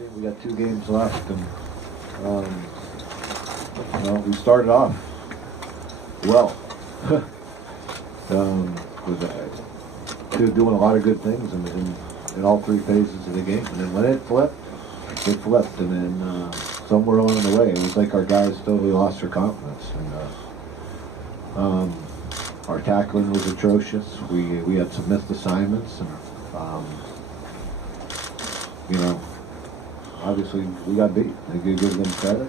We got 2 games left, and we started off well. With doing a lot of good things in all 3 phases of the game, and then when it flipped, and then somewhere along the way, it was like our guys totally lost their confidence, and our tackling was atrocious. We had some missed assignments, and obviously we got beat. I give them credit.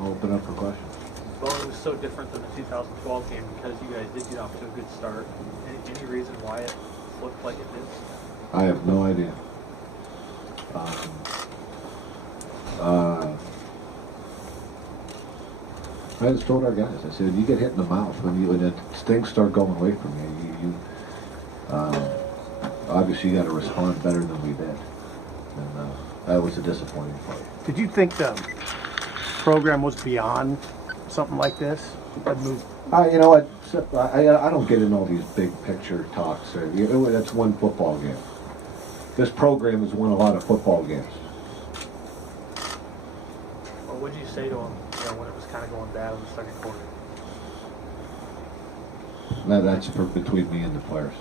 I'll open up for questions. Well, it was so different than the 2012 game because you guys did get off to a good start. Any reason why it looked like it did? I have no idea. I just told our guys, I said, you get hit in the mouth when the things start going away from you. Obviously you got to respond better than we did, and that was a disappointing part. Did you think the program was beyond something like this? You know what? I don't get in all these big picture talks. That's one football game. This program has won a lot of football games. Well, what did you say to him when it was kind of going bad in the second quarter? That's between me and the players.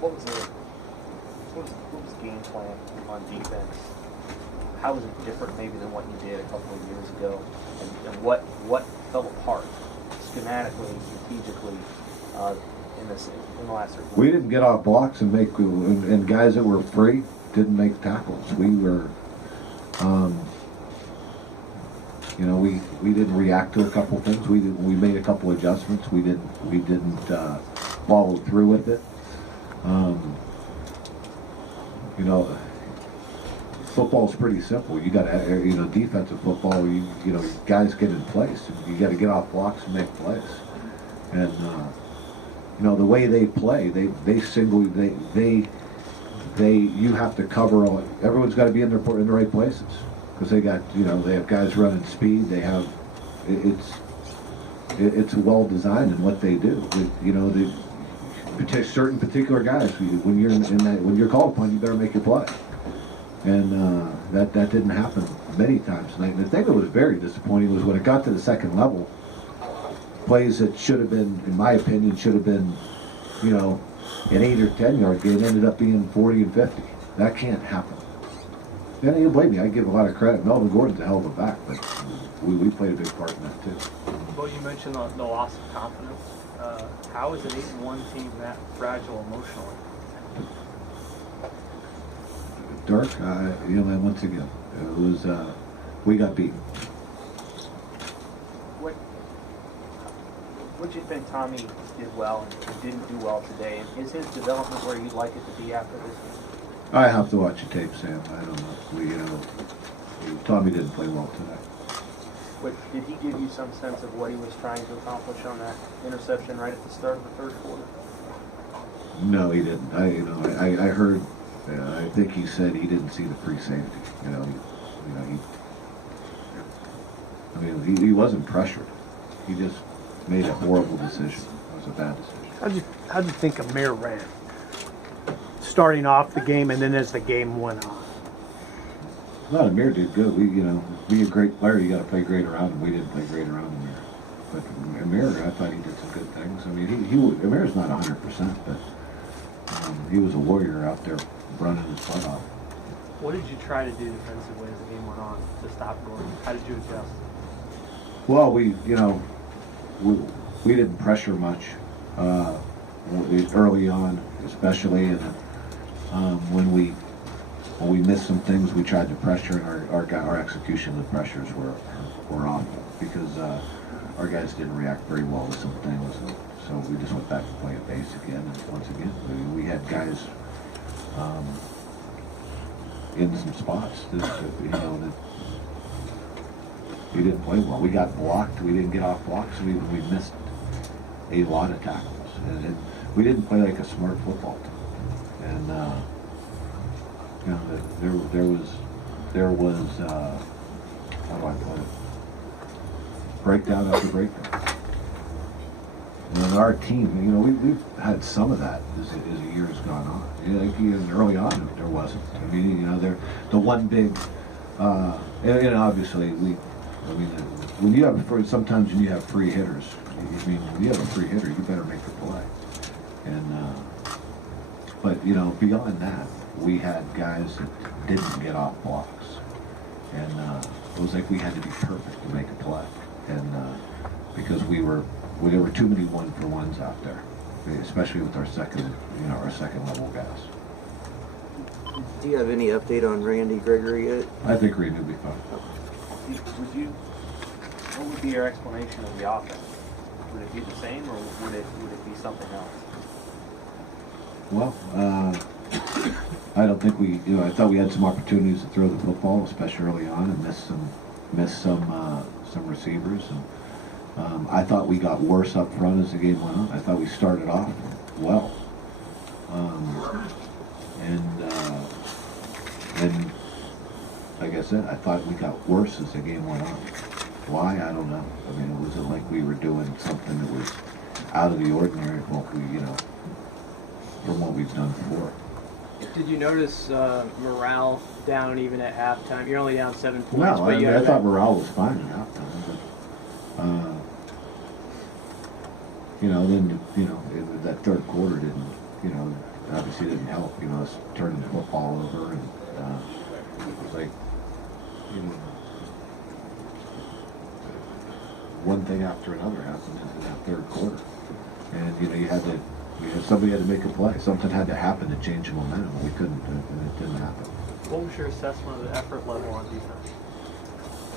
What was the game plan on defense? How was it different maybe than what you did a couple of years ago? And what fell apart schematically, strategically in the last 3 quarters? We didn't get off blocks and guys that were free didn't make tackles. We were, we didn't react to a couple things. We made a couple adjustments. We didn't follow through with it. Football's pretty simple. You got to, defensive football. Guys get in place. You got to get off blocks and make plays. And the way they play, you have to cover all. Everyone's got to be in the right places because they have guys running speed. They have it's well designed in what they do. Certain particular guys. When you're called upon, you better make your play. And that didn't happen many times tonight. And the thing that was very disappointing was when it got to the second level, plays that should have been, in my opinion, an 8 or 10 yard game ended up being 40 and 50. That can't happen. You blame me. I give a lot of credit. Melvin Gordon's a hell of a back, but we played a big part in that too. Well, you mentioned the loss of confidence. How is an 8-1 team that fragile emotionally? Dirk, once again, it was we got beat. What do you think Tommy did well and didn't do well today? And is his development where you'd like it to be after this game? I have to watch the tape, Sam. I don't know. Tommy didn't play well today. But did he give you some sense of what he was trying to accomplish on that interception right at the start of the third quarter? No, he didn't. I heard. I think he said he didn't see the free safety. He wasn't pressured. He just made a horrible decision. It was a bad decision. How'd you think Amir ran? Starting off the game and then as the game went on. No, Amir did good. Be a great player, you got to play great around him. We didn't play great around Amir. But Amir, I thought he did some good things. Amir's not 100%, but he was a warrior out there running his butt off. What did you try to do defensively as the game went on to stop Gordon? How did you adjust? Well, we didn't pressure much early on, especially, and when we missed some things, we tried to pressure, and our execution of the pressures were awful because our guys didn't react very well to some things, and so we just went back to playing base again. And once again, we had guys in some spots that we didn't play well. We got blocked. We didn't get off blocks. We missed a lot of tackles, and we didn't play like a smart football team. And there was how do I put it? Breakdown after breakdown. And our team, we've had some of that as the years gone on. Like early on, there wasn't. I mean, the one big, and obviously when you have sometimes when you have free hitters, when you have a free hitter, you better make the play. And but beyond that, we had guys that didn't get off blocks, and it was like we had to be perfect to make a play, and because there were too many 1-for-1s out there, especially with our second level guys. Do you have any update on Randy Gregory yet? I think Reed will be fine. What would be your explanation of the offense? Would it be the same, or would it be something else? Well, I don't think I thought we had some opportunities to throw the football, especially early on, and miss some receivers. And I thought we got worse up front as the game went on. I thought we started off well, and like I said, I thought we got worse as the game went on. Why? I don't know. I mean, was it like we were doing something that was out of the ordinary from what we've done before? Did you notice morale down even at halftime? You're only down 7 points. No, but I thought morale was fine at halftime. But, that third quarter didn't, obviously didn't help. Us turning the football over, and it was like, one thing after another happened in that third quarter, and somebody had to make a play. Something had to happen to change the momentum. We couldn't, and it didn't happen. What was your assessment of the effort level on defense?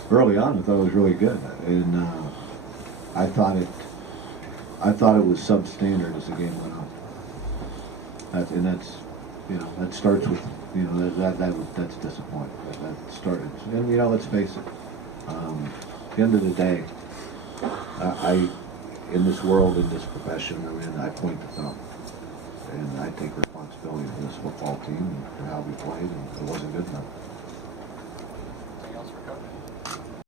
Early on, I thought it was really good, and I thought it was substandard as the game went on. That starts with that's disappointing. That started, and let's face it. At the end of the day, in this world, in this profession, I point the thumb, and I take responsibility for this football team and for how we played, and it wasn't good enough.